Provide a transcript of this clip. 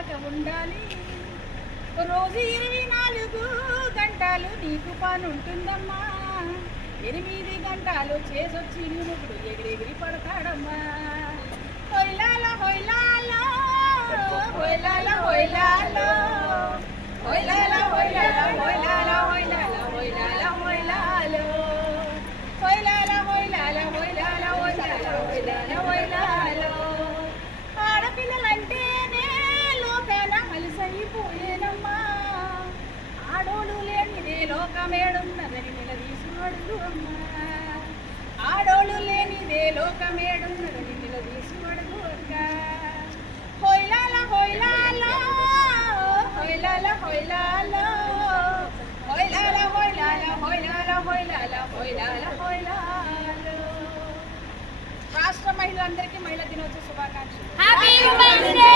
దాకా ఉండాలి. రోజు 24 గంటలు నీకు పని ఉంటుందమ్మా. 8 గంటలు చేసొచ్చి నువ్వు ఎగిరెగిరి పడతాడమ్మా. హొయ్లాలో హొయ్లాలో హొయ్లాలో హొయ్లాలో హొయ్లాలో హొయ్లాలో హొయ్లాలో హొయ్లాలో హొయ్లాలో హొయ్లాలో హొయ్లాలో హొయ్లాలో హొయ్లాలో హొయ్లాలో హొయ్లాలో హొయ్లాలో. ఆడపిల్లలంటేనే లోకాన అలసైపోయేనమ్మా. ఆడోళ్ళు లేనిదే లోకమేడున్నదని నిలదీసుడు అమ్మా. ఆడోళ్ళు లేనిదే లోకమేడున్నదని నిలదీసుడు అక్క. హొయ్లాలో హొయ్లాలో హొయ్లాలో హొయ్లాలో హొయ్లాలో హొయ్లాలో హొయ్లాలో హొయ్లాలో హొయ్లాలో హొయ్లాలో. రాష్ట్ర మహిళలందరికీ మహిళా దినోత్సవ శుభాకాంక్షలు. Happy women's day.